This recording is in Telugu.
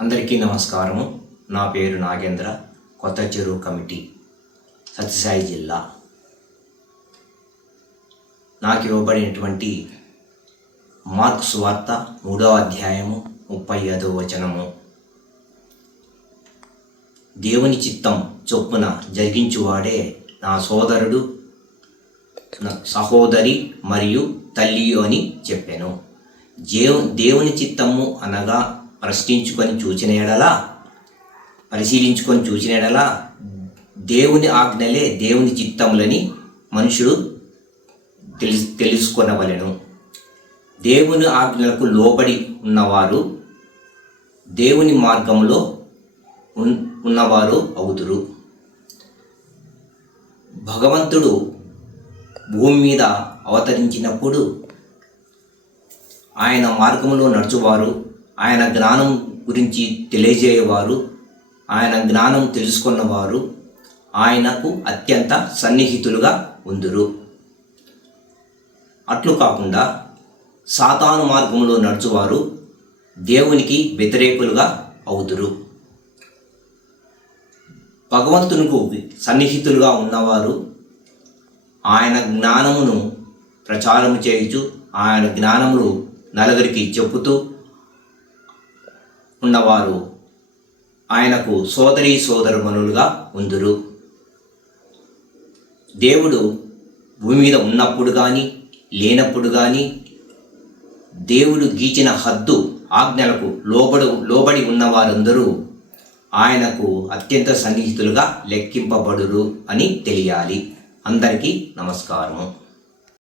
అందరికీ నమస్కారము. నా పేరు నాగేంద్ర కొత్త చెరువు కమిటీ సత్యసాయి జిల్లా. నాకు ఇవ్వబడినటువంటి మార్క్స్ వార్త మూడవ అధ్యాయము ముప్పై ఐదవ వచనము. దేవుని చిత్తం చొప్పున జరిగించువాడే నా సోదరుడు సహోదరి మరియు తల్లి అని చెప్పాను. దేవు దేవుని చిత్తము అనగా ప్రశ్నించుకొని చూచిన ఎడలా పరిశీలించుకొని చూసిన ఎడలా దేవుని ఆజ్ఞలే దేవుని చిత్తములని మనుషుడు తెలి తెలుసుకొనవలెను. దేవుని ఆజ్ఞలకు లోబడి ఉన్నవారు దేవుని మార్గంలో ఉన్- ఉన్నవారు అవుతురు భగవంతుడు భూమి మీద అవతరించినప్పుడు ఆయన మార్గంలో నడుచువారు. ఆయన జ్ఞానం గురించి తెలియజేయవారు ఆయన జ్ఞానం తెలుసుకున్నవారు ఆయనకు అత్యంత సన్నిహితులుగా ఉందురు. అట్లు కాకుండా సాతాను మార్గంలో నడుచువారు దేవునికి వ్యతిరేకులుగా అవుదురు. భగవంతునికి సన్నిహితులుగా ఉన్నవారు ఆయన జ్ఞానమును ప్రచారం చేయుచు ఆయన జ్ఞానమును నలుగురికి చెప్పుతూ ఉన్నవారు ఆయనకు సోదరీ సోదరుమనులుగా ఉందురు. దేవుడు భూమి మీద ఉన్నప్పుడు కానీ లేనప్పుడు కానీ దేవుడు గీచిన హద్దు ఆజ్ఞలకు లోబడు లోబడి ఉన్నవారందరూ ఆయనకు అత్యంత సన్నిహితులుగా లెక్కింపబడురు అని తెలియాలి. అందరికీ నమస్కారం